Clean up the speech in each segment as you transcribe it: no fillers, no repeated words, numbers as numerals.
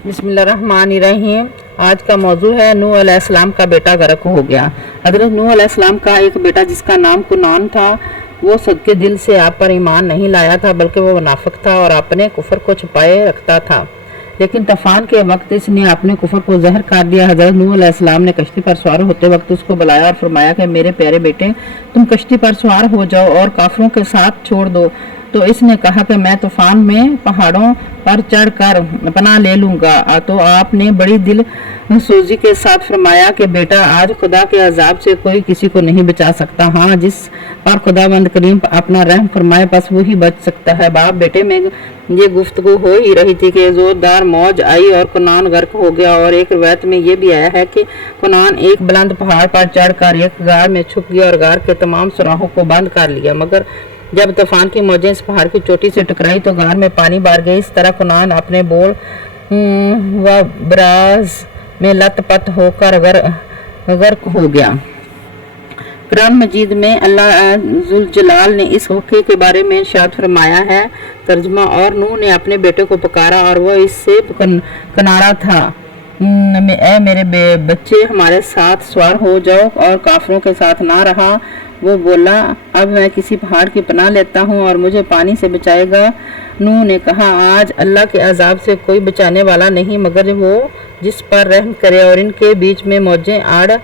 बिस्मिल्लाहिर्रहमानिर्रहीम। आज का मौजू है नूह अलैहिस्सलाम का बेटा गर्क हो गया। हज़रत नूह अलैहिस्सलाम का एक बेटा जिसका नाम कुनान था, वो सदके दिल से आप पर ईमान नहीं लाया था, बल्कि वो मुनाफिक था और अपने कुफर को छुपाए रखता था। लेकिन तूफान के वक्त इसने अपने कुफर को ज़हर कर दिया। हज़रत नूह अलैहिस्सलाम ने कश्ती पर सवार होते वक्त उसको बुलाया और फरमाया कि मेरे प्यारे बेटे, तुम कश्ती पर सवार हो जाओ और काफिरों के साथ छोड़ दो। तो इसने कहा कि मैं तूफान में पहाड़ों पर चढ़कर पनाह ले लूँगा। तो आपने बड़ी दिल सोजी के साथ फरमाया कि बेटा, आज खुदा के अजाब से कोई किसी को नहीं बचा सकता। हाँ, जिस पर खुदावंद करीम अपना रहम फरमाए बस वही बच सकता है। बाप बेटे में ये गुफ्तगू हो ही रही थी कि जोरदार मौज आई और कुनान गर्क हो गया। और एक रिवायत में ये भी आया है कि कुनान एक बुलंद पहाड़ पर चढ़कर एक गार में छुप गया और गार के तमाम सुराहों को बंद कर लिया। मगर जब तूफान की मौजें इस पहाड़ की चोटी से टकराई तो गार में पानी भर गई। इस तरह कुनान अपने बोल व बराज में लत-पत होकर गर्क हो गया। कुरान मजीद में अल्लाह जुल जलाल ने इस वाक़े के बारे में इरशाद फरमाया है। तर्जुमा। और नूह ने अपने बेटे को पुकारा और वह इससे किनारा था, ऐ मेरे बच्चे, हमारे साथ सवार हो जाओ और काफिरों के साथ ना रहा। वो बोला, अब मैं किसी पहाड़ की पनाह लेता हूँ और मुझे पानी से बचाएगा। नूह ने कहा, आज अल्लाह के अजाब से कोई बचाने वाला नहीं मगर वो जिस पर रहम करे। और इनके बीच में मौजें आड़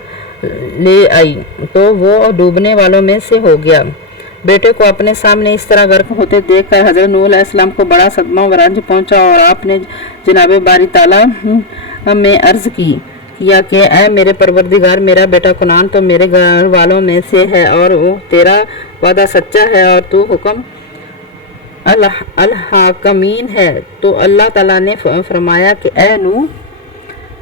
ले आई तो वो डूबने वालों में से हो गया। बेटे को अपने सामने इस तरह गर्क होते देख कर हज़रत नूह अलैहिस्सलाम को बड़ा सदमा व रंज पहुंचा और आपने जनाब बारी ताला में अर्ज किया कि ऐ मेरे परवरदिगार, मेरा बेटा कुनान तो मेरे घर वालों में से है और वो तेरा वादा सच्चा है और तू हुक्म अल-हाकिमीन है। तो अल्लाह ताला ने फरमाया कि ऐ नूह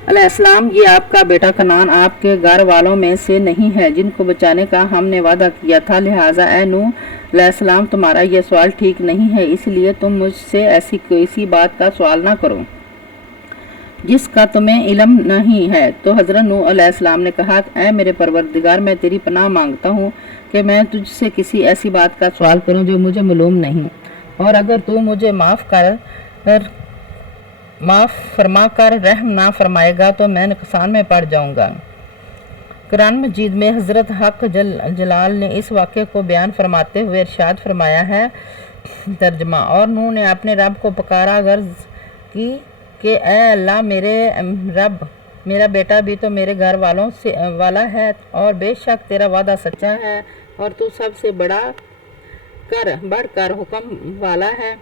अलैहिस्सलाम, ये आपका बेटा कुनान आपके घर वालों में से नहीं है जिनको बचाने का हमने वादा किया था। लिहाजा ऐ नूह अलैहिस्सलाम, तुम्हारा यह सवाल ठीक नहीं है, इसलिए तुम मुझसे ऐसी किसी बात का सवाल ना करो जिसका तुम्हें इल्म नहीं है। तो हज़रत नूह अलैहिस्सलाम ने कहा, ऐ मेरे परवरदिगार, मैं तेरी पनाह मांगता हूँ कि मैं तुझसे किसी ऐसी बात का सवाल करूँ जो मुझे मालूम नहीं, और अगर तू मुझे माफ़ फरमा कर रहम ना फरमाएगा तो मैं नुकसान में पड़ जाऊँगा। कुरान मजीद में हज़रत हक जलाल ने इस वाक़े को बयान फरमाते हुए इरशाद फरमाया है। तर्जमा। और नूह ने अपने रब को पुकारा, गर्ज की कि ऐ अल्लाह, मेरे रब, मेरा बेटा भी तो मेरे घर वालों से वाला है और बेशक तेरा वादा सच्चा है और तू सबसे बढ़कर हुक्म वाला है।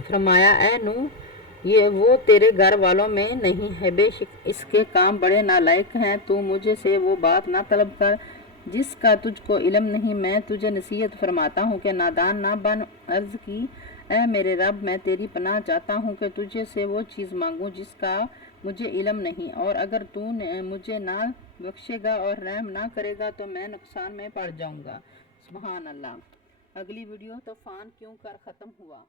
फरमाया, ऐ नूह, ये वो तेरे घर वालों में नहीं है, बेशक इसके काम बड़े नालायक हैं। तू मुझे से वो बात ना तलब कर जिसका तुझको इल्म नहीं। मैं तुझे नसीहत फरमाता हूँ कि नादान ना बन। अर्ज की, ऐ मेरे रब, मैं तेरी पनाह चाहता हूँ कि तुझे से वो चीज़ मांगूँ जिसका मुझे इल्म नहीं, और अगर तू मुझे ना बख्शेगा और रहम ना करेगा तो मैं नुकसान में पड़ जाऊँगा। सुभान अल्लाह। अगली वीडियो तूफान क्यों कर ख़त्म हुआ।